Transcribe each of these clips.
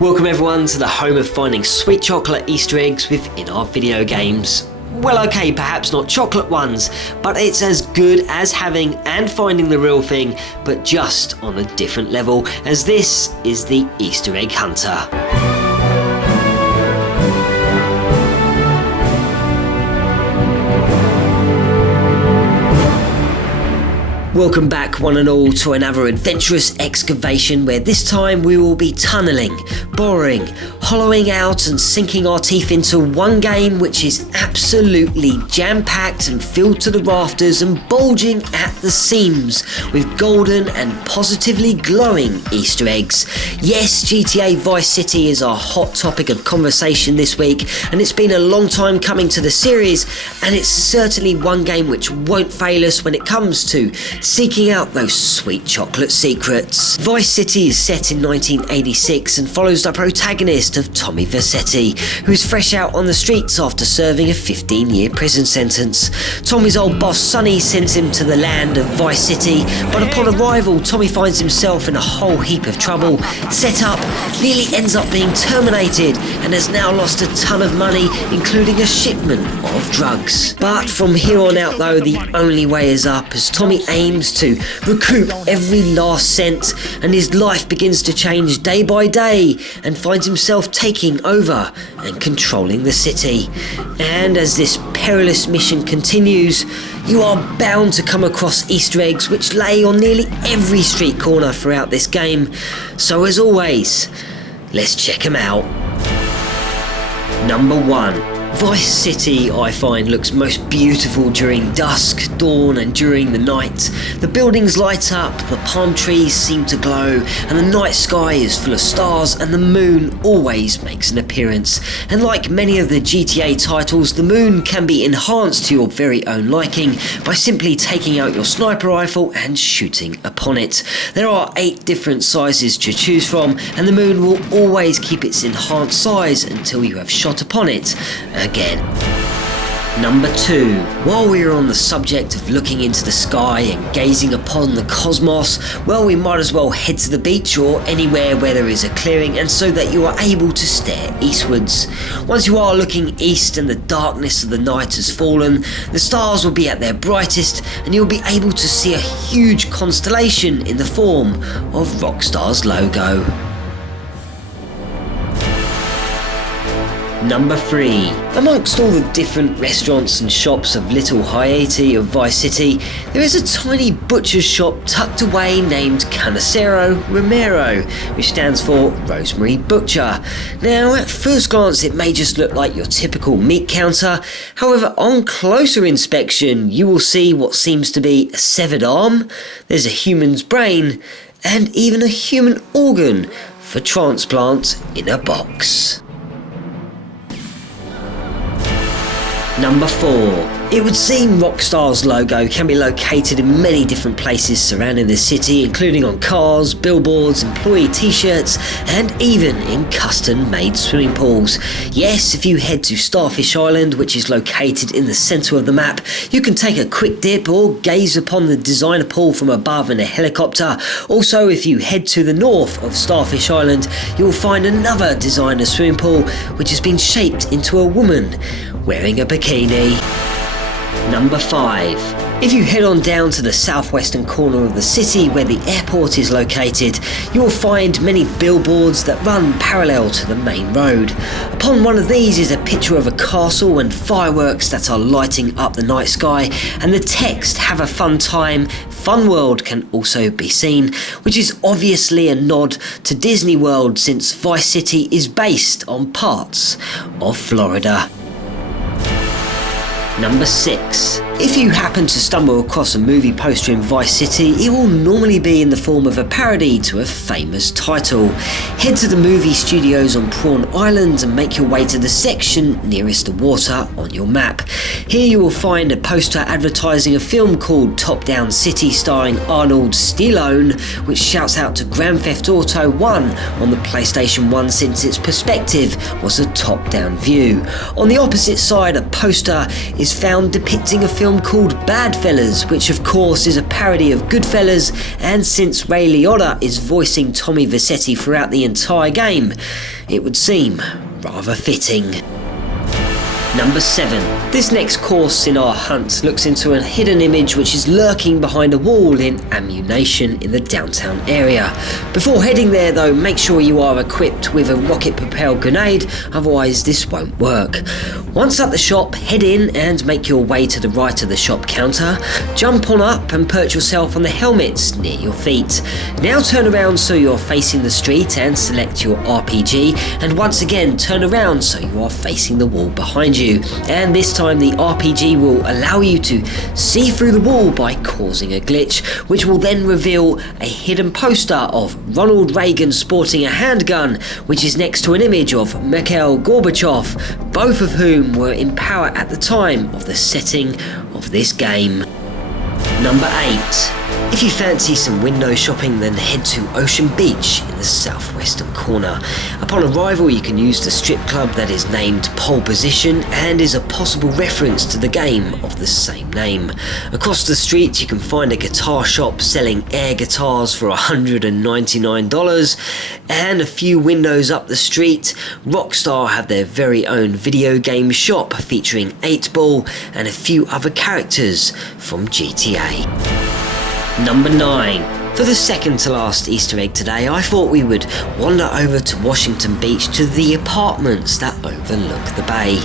Welcome everyone to the home of finding sweet chocolate Easter eggs within our video games. Well, okay, perhaps not chocolate ones, but it's as good as having and finding the real thing, but just on a different level, as this is the Easter Egg Hunter. Welcome back one and all to another adventurous excavation where this time we will be tunnelling, boring, hollowing out and sinking our teeth into one game which is absolutely jam-packed and filled to the rafters and bulging at the seams with golden and positively glowing Easter eggs. Yes, GTA Vice City is our hot topic of conversation this week, and it's been a long time coming to the series, and it's certainly one game which won't fail us when it comes to seeking out those sweet chocolate secrets. Vice City is set in 1986 and follows the protagonist of Tommy Vercetti, who is fresh out on the streets after serving a 15-year prison sentence. Tommy's old boss Sonny sends him to the land of Vice City, but upon arrival Tommy finds himself in a whole heap of trouble. Set up, nearly ends up being terminated and has now lost a ton of money, including a shipment of drugs. But from here on out though, the only way is up as Tommy aims to recoup every last cent, and his life begins to change day by day and finds himself taking over and controlling the city. And as this perilous mission continues, you are bound to come across Easter eggs which lay on nearly every street corner throughout this game. So as always, let's check them out. Number 1. Vice City, I find, looks most beautiful during dusk, dawn and during the night. The buildings light up, the palm trees seem to glow, and the night sky is full of stars, and the moon always makes an appearance. And like many of the GTA titles, the moon can be enhanced to your very own liking by simply taking out your sniper rifle and shooting upon it. There are 8 different sizes to choose from, and the moon will always keep its enhanced size until you have shot upon it again. Number 2. While we are on the subject of looking into the sky and gazing upon the cosmos, well, we might as well head to the beach or anywhere where there is a clearing, and so that you are able to stare eastwards. Once you are looking east and the darkness of the night has fallen, the stars will be at their brightest and you'll be able to see a huge constellation in the form of Rockstar's logo. Number 3. Amongst all the different restaurants and shops of Little Haiti of Vice City, there is a tiny butcher's shop tucked away named Carnicero Romero, which stands for Rosemary Butcher. Now, at first glance it may just look like your typical meat counter. However, on closer inspection you will see what seems to be a severed arm, there's a human's brain, and even a human organ for transplant in a box. Number 4. It would seem Rockstar's logo can be located in many different places surrounding the city, including on cars, billboards, employee t-shirts, and even in custom-made swimming pools. Yes, if you head to Starfish Island, which is located in the centre of the map, you can take a quick dip or gaze upon the designer pool from above in a helicopter. Also, if you head to the north of Starfish Island, you will find another designer swimming pool which has been shaped into a woman wearing a bikini. Number 5. If you head on down to the southwestern corner of the city where the airport is located, you will find many billboards that run parallel to the main road. Upon one of these is a picture of a castle and fireworks that are lighting up the night sky, and the text "Have a fun time, Fun World" can also be seen, which is obviously a nod to Disney World since Vice City is based on parts of Florida. Number 6. If you happen to stumble across a movie poster in Vice City, it will normally be in the form of a parody to a famous title. Head to the movie studios on Prawn Island and make your way to the section nearest the water on your map. Here you will find a poster advertising a film called Top Down City starring Arnold Stallone, which shouts out to Grand Theft Auto 1 on the PlayStation 1 since its perspective was a top-down view. On the opposite side, a poster is found depicting a film film called Badfellas, which of course is a parody of Goodfellas, and since Ray Liotta is voicing Tommy Vercetti throughout the entire game, it would seem rather fitting. Number 7. This next course in our hunt looks into a hidden image which is lurking behind a wall in Ammunition in the downtown area. Before heading there though, make sure you are equipped with a rocket-propelled grenade, otherwise this won't work. Once at the shop, head in and make your way to the right of the shop counter. Jump on up and perch yourself on the helmets near your feet. Now turn around so you're facing the street and select your RPG, and once again turn around so you are facing the wall behind you. And this time the RPG will allow you to see through the wall by causing a glitch, which will then reveal a hidden poster of Ronald Reagan sporting a handgun, which is next to an image of Mikhail Gorbachev, both of whom were in power at the time of the setting of this game. Number 8. If you fancy some window shopping, then head to Ocean Beach in the southwestern corner. Upon arrival, you can use the strip club that is named Pole Position and is a possible reference to the game of the same name. Across the street, you can find a guitar shop selling air guitars for $199, and a few windows up the street, Rockstar have their very own video game shop featuring 8-Ball and a few other characters from GTA. Number 9. For the second to last Easter egg today, I thought we would wander over to Washington Beach to the apartments that overlook the bay.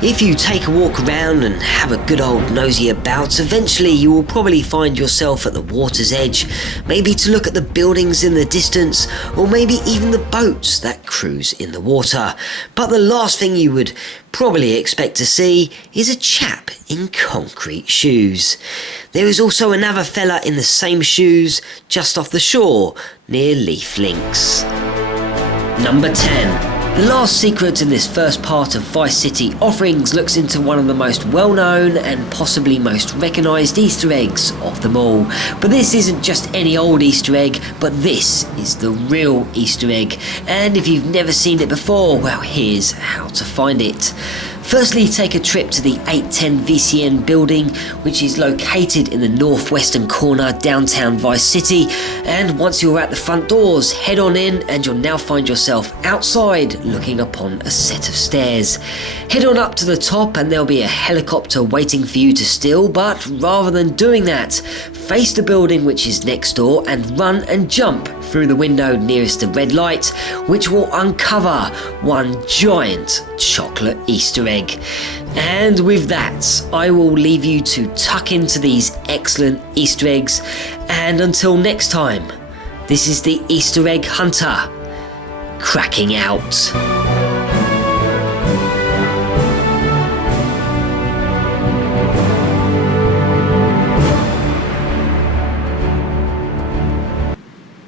If you take a walk around and have a good old nosy about, eventually you will probably find yourself at the water's edge, maybe to look at the buildings in the distance, or maybe even the boats that cruise in the water. But the last thing you would probably expect to see is a chap in concrete shoes. There is also another fella in the same shoes just off the shore near Leaf Links. Number 10. The last secret in this first part of Vice City Offerings looks into one of the most well-known and possibly most recognised Easter eggs of them all. But this isn't just any old Easter egg, but this is the real Easter egg. And if you've never seen it before, well, here's how to find it. Firstly, take a trip to the 810 VCN building, which is located in the northwestern corner downtown Vice City, and once you're at the front doors, head on in and you'll now find yourself outside looking upon a set of stairs. Head on up to the top and there'll be a helicopter waiting for you to steal, but rather than doing that, face the building which is next door and run and jump through the window nearest the red light, which will uncover one giant chocolate Easter egg. And with that, I will leave you to tuck into these excellent Easter eggs, and until next time, this is the Easter Egg Hunter, cracking out.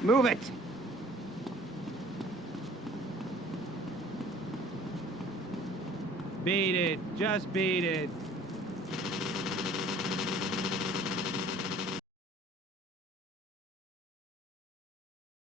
Move it! Beat it. Just beat it.